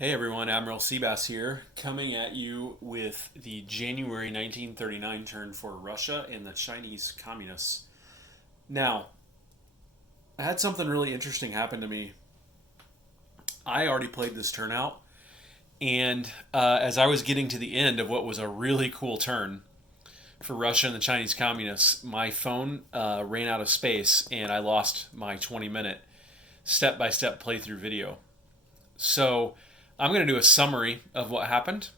Hey everyone, Admiral Seabass here, coming at you with the January 1939 turn for Russia and the Chinese Communists. Now, I had something really interesting happen to me. I already played this turn out, and as I was getting to the end of what was a really cool turn for Russia and the Chinese Communists, my phone ran out of space and I lost my 20-minute step by step playthrough video. So, I'm going to do a summary of what happened.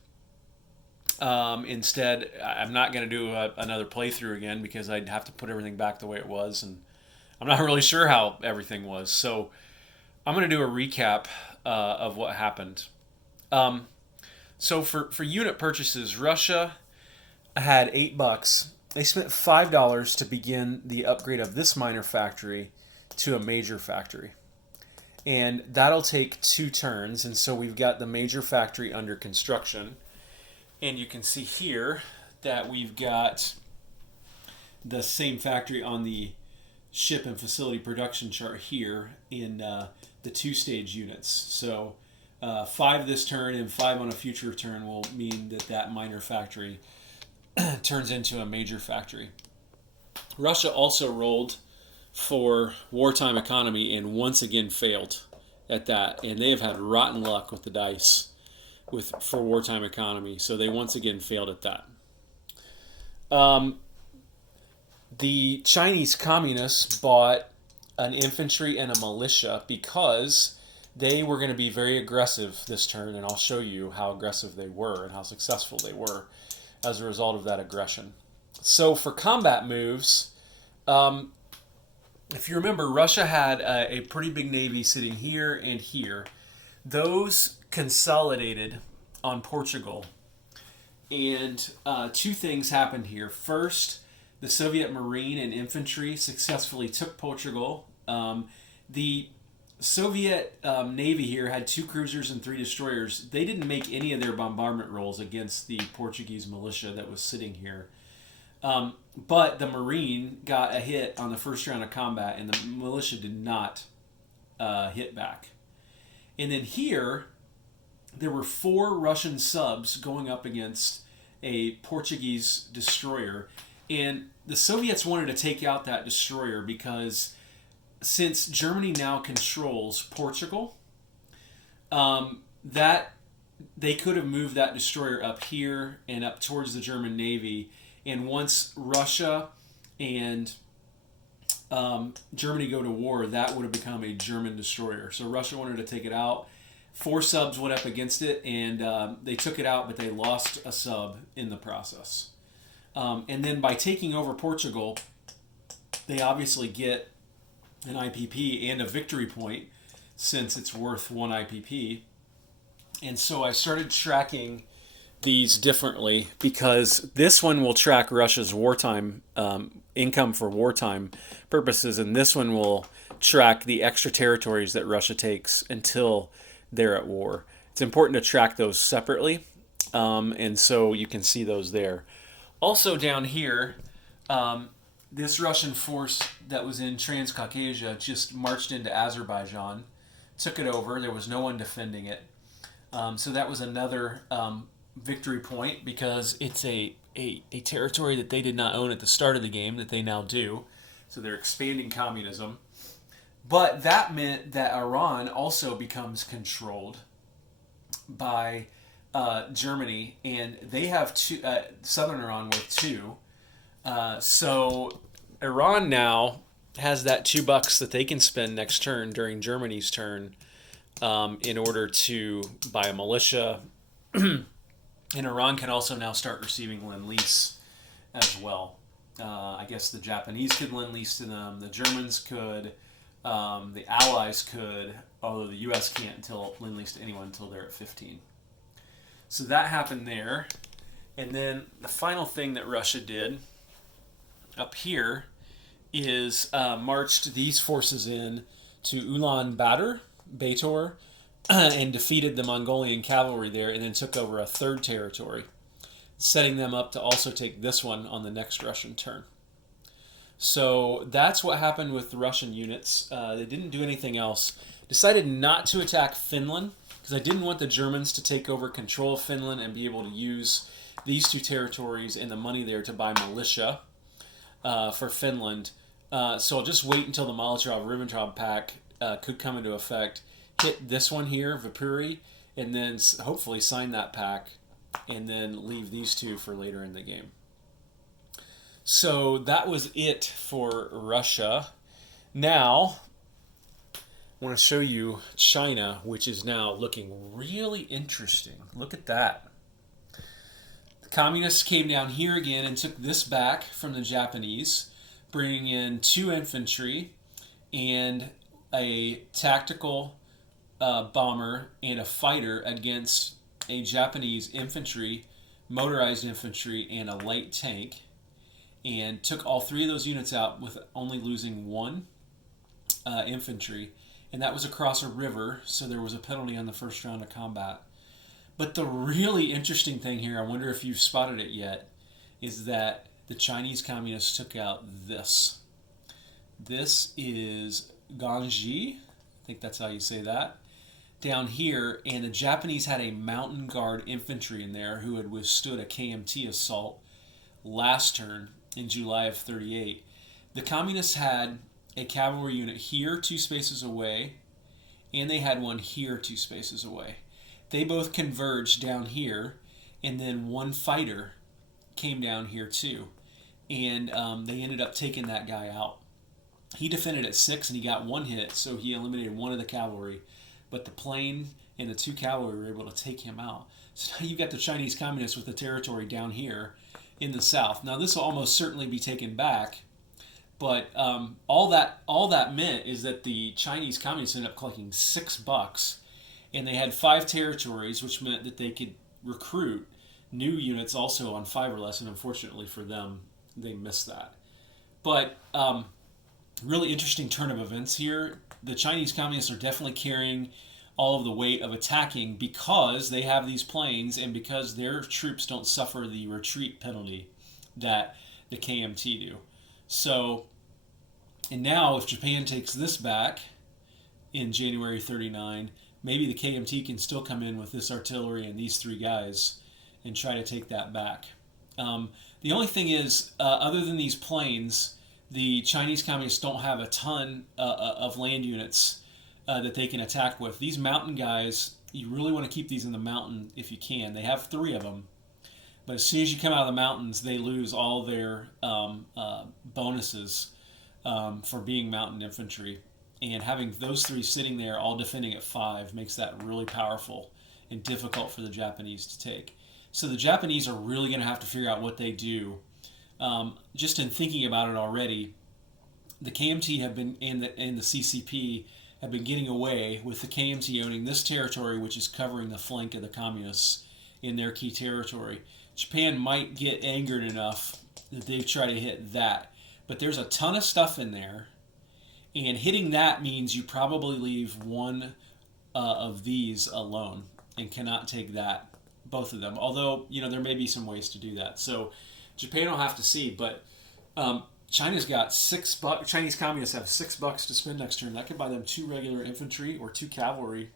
Instead, I'm not going to do another playthrough again because I'd have to put everything back the way it was, and I'm not really sure how everything was. So I'm going to do a recap of what happened. Um, so for unit purchases, Russia had $8. They spent $5 to begin the upgrade of this minor factory to a major factory. And that'll take 2 turns. And so we've got the major factory under construction. And you can see here that we've got the same factory on the ship and facility production chart here in the 2-stage units. So 5 this turn and 5 on a future turn will mean that minor factory turns into a major factory. Russia also rolled for wartime economy and once again failed at that. And they have had rotten luck with the dice for wartime economy. So they once again failed at that. The Chinese Communists bought an infantry and a militia because they were going to be very aggressive this turn, and I'll show you how aggressive they were and how successful they were as a result of that aggression. So for combat moves, if you remember, Russia had a pretty big navy sitting here and here. Those consolidated on Portugal. And 2 things happened here. First, the Soviet Marine and infantry successfully took Portugal. The Soviet Navy here had 2 cruisers and 3 destroyers. They didn't make any of their bombardment rolls against the Portuguese militia that was sitting here. But the Marine got a hit on the first round of combat, and the militia did not hit back. And then here, there were 4 Russian subs going up against a Portuguese destroyer. And the Soviets wanted to take out that destroyer because since Germany now controls Portugal, that they could have moved that destroyer up here and up towards the German Navy. And once Russia and Germany go to war, that would have become a German destroyer. So Russia wanted to take it out. 4 subs went up against it, and they took it out, but they lost a sub in the process. And then by taking over Portugal, they obviously get an IPP and a victory point since it's worth 1 IPP. And so I started tracking these differently because this one will track Russia's wartime income for wartime purposes, and this one will track the extra territories that Russia takes until they're at war. It's important to track those separately, and so you can see those there. Also down here, this Russian force that was in Transcaucasia just marched into Azerbaijan, took it over. There was no one defending it. So that was another victory point because it's a territory that they did not own at the start of the game that they now do. So they're expanding communism. But that meant that Iran also becomes controlled by Germany, and they have 2, southern Iran with 2. So Iran now has that $2 that they can spend next turn during Germany's turn in order to buy a militia. And Iran can also now start receiving Lend-Lease as well. I guess the Japanese could Lend-Lease to them. The Germans could. The Allies could, although the U.S. can't until Lend-Lease to anyone until they're at 15. So that happened there. And then the final thing that Russia did up here is marched these forces in to Ulaanbaatar, and defeated the Mongolian cavalry there, and then took over a 3rd territory, setting them up to also take this one on the next Russian turn. So that's what happened with the Russian units. They didn't do anything else. Decided not to attack Finland because I didn't want the Germans to take over control of Finland and be able to use these two territories and the money there to buy militia for Finland. So I'll just wait until the Molotov-Ribbentrop Pact could come into effect, hit this one here, Viipuri, and then hopefully sign that pact, and then leave these two for later in the game. So that was it for Russia. Now, I want to show you China, which is now looking really interesting. Look at that. The communists came down here again and took this back from the Japanese, bringing in 2 infantry and a tactical bomber and a fighter against a Japanese infantry, motorized infantry, and a light tank, and took all 3 of those units out with only losing 1 infantry, and that was across a river, so there was a penalty on the first round of combat. But the really interesting thing here, I wonder if you've spotted it yet, is that the Chinese communists took out this. This is Ganji, I think that's how you say that, down here, and the Japanese had a mountain guard infantry in there who had withstood a KMT assault last turn in July of 38. The communists had a cavalry unit here 2 spaces away, and they had one here 2 spaces away. They both converged down here, and then 1 fighter came down here too, and they ended up taking that guy out. He defended at 6 and he got 1 hit, so he eliminated 1 of the cavalry, but the plane and the 2 cavalry were able to take him out. So now you've got the Chinese communists with the territory down here in the south. Now this will almost certainly be taken back, but all that meant is that the Chinese communists ended up collecting $6, and they had 5 territories, which meant that they could recruit new units also on 5 or less, and unfortunately for them, they missed that. But really interesting turn of events here. The Chinese communists are definitely carrying all of the weight of attacking because they have these planes and because their troops don't suffer the retreat penalty that the KMT do. So, and now if Japan takes this back in January 39, maybe the KMT can still come in with this artillery and these 3 guys and try to take that back. The only thing is, other than these planes, the Chinese communists don't have a ton of land units that they can attack with. These mountain guys, you really want to keep these in the mountain if you can. They have 3 of them, but as soon as you come out of the mountains, they lose all their bonuses for being mountain infantry. And having those 3 sitting there all defending at 5 makes that really powerful and difficult for the Japanese to take. So the Japanese are really going to have to figure out what they do. Just in thinking about it already, the KMT have been and the CCP have been getting away with the KMT owning this territory, which is covering the flank of the communists in their key territory. Japan might get angered enough that they try to hit that, but there's a ton of stuff in there, and hitting that means you probably leave 1 of these alone and cannot take that, both of them. Although, there may be some ways to do that. So Japan will have to see, but China's got $6. Chinese communists have $6 to spend next turn. That could buy them 2 regular infantry or 2 cavalry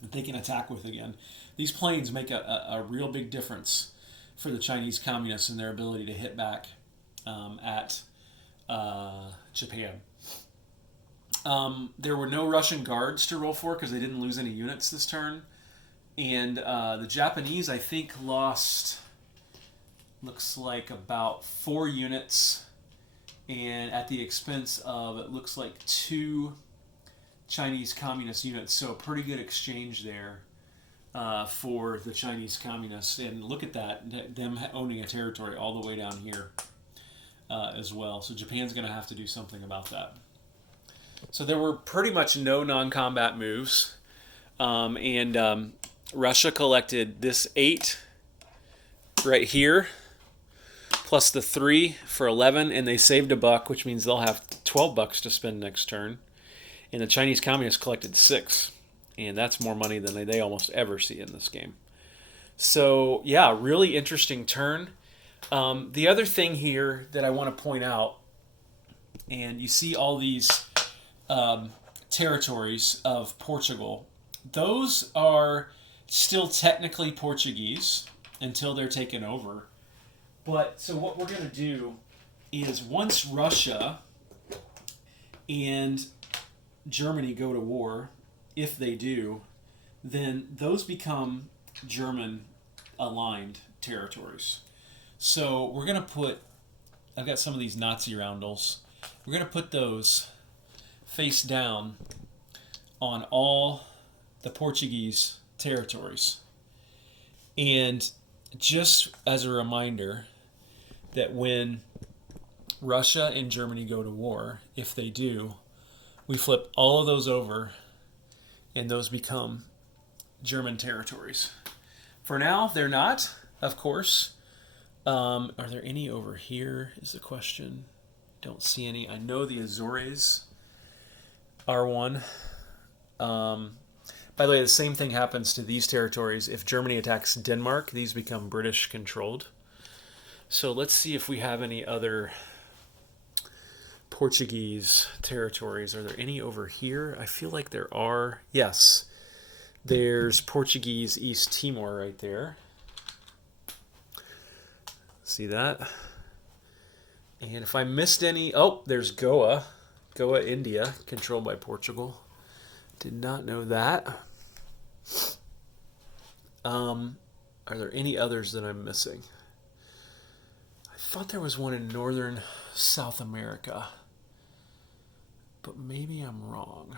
that they can attack with again. These planes make a real big difference for the Chinese communists and their ability to hit back at Japan. There were no Russian guards to roll for because they didn't lose any units this turn. And the Japanese, I think, lost, looks like about 4 units, and at the expense of, it looks like 2 Chinese communist units. So a pretty good exchange there for the Chinese communists. And look at that, them owning a territory all the way down here as well. So Japan's going to have to do something about that. So there were pretty much no non-combat moves. Russia collected this 8 right here, plus the 3 for 11, and they saved $1, which means they'll have $12 to spend next turn. And the Chinese communists collected 6, and that's more money than they almost ever see in this game. So yeah, really interesting turn. The other thing here that I want to point out and you see all these territories of Portugal. Those are still technically Portuguese until they're taken over. But so what we're going to do is once Russia and Germany go to war, if they do, then those become German aligned territories. So we're going to put, I've got some of these Nazi roundels, we're going to put those face down on all the Portuguese territories. And just as a reminder that when Russia and Germany go to war, if they do, we flip all of those over and those become German territories. For now, they're not, of course. Are there any over here is the question. Don't see any. I know the Azores are one. By the way, the same thing happens to these territories. If Germany attacks Denmark, these become British controlled. So let's see if we have any other Portuguese territories. Are there any over here? I feel like there are. Yes. There's Portuguese East Timor right there. See that? And if I missed any, oh, there's Goa. Goa, India, controlled by Portugal. Did not know that. Are there any others that I'm missing? I thought there was one in northern South America, but maybe I'm wrong.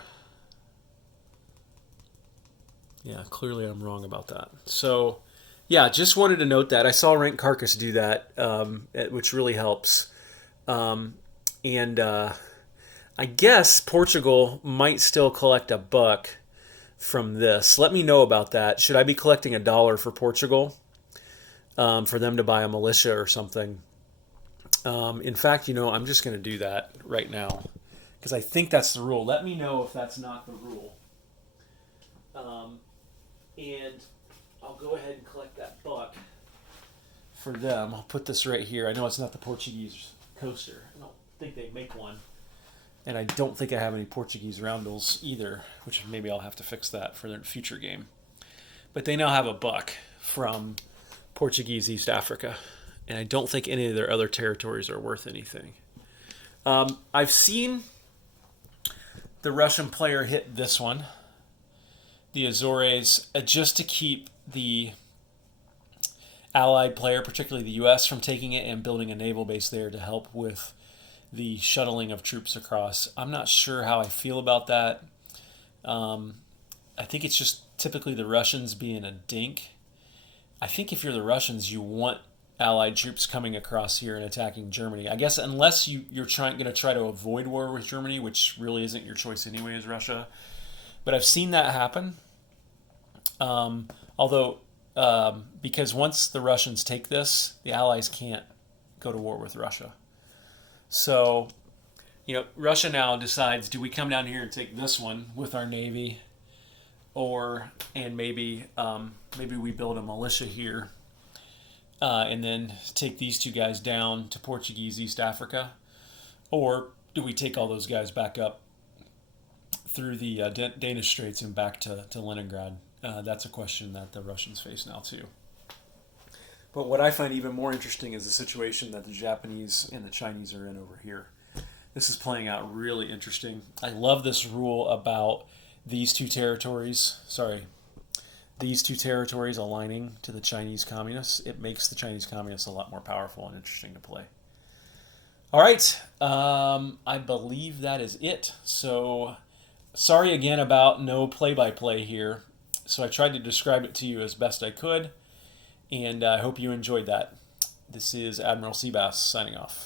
Yeah, clearly I'm wrong about that. So, yeah, just wanted to note that. I saw Rank Carcass do that, which really helps. I guess Portugal might still collect a buck from this. Let me know about that. Should I be collecting $1 for Portugal for them to buy a militia or something? In fact, I'm just going to do that right now because I think that's the rule. Let me know if that's not the rule. And I'll go ahead and collect that buck for them. I'll put this right here. I know it's not the Portuguese coaster. I don't think they make one. And I don't think I have any Portuguese roundels either, which maybe I'll have to fix that for their future game. But they now have a buck from Portuguese East Africa. And I don't think any of their other territories are worth anything. I've seen the Russian player hit this one, the Azores, just to keep the Allied player, particularly the U.S., from taking it and building a naval base there to help with the shuttling of troops across. I'm not sure how I feel about that. I think it's just typically the Russians being a dink. I think if you're the Russians, you want Allied troops coming across here and attacking Germany. I guess unless you're going to try to avoid war with Germany, which really isn't your choice anyway as Russia. But I've seen that happen. Although, because once the Russians take this, the Allies can't go to war with Russia. So, Russia now decides, do we come down here and take this one with our navy, and maybe we build a militia here, and then take these two guys down to Portuguese East Africa, or do we take all those guys back up through the Danish Straits and back to Leningrad? That's a question that the Russians face now too. But what I find even more interesting is the situation that the Japanese and the Chinese are in over here. This is playing out really interesting. I love this rule about these two territories aligning to the Chinese communists. It makes the Chinese communists a lot more powerful and interesting to play. All right, I believe that is it. So sorry again about no play-by-play here. So I tried to describe it to you as best I could, and I hope you enjoyed that. This is Admiral Seabass signing off.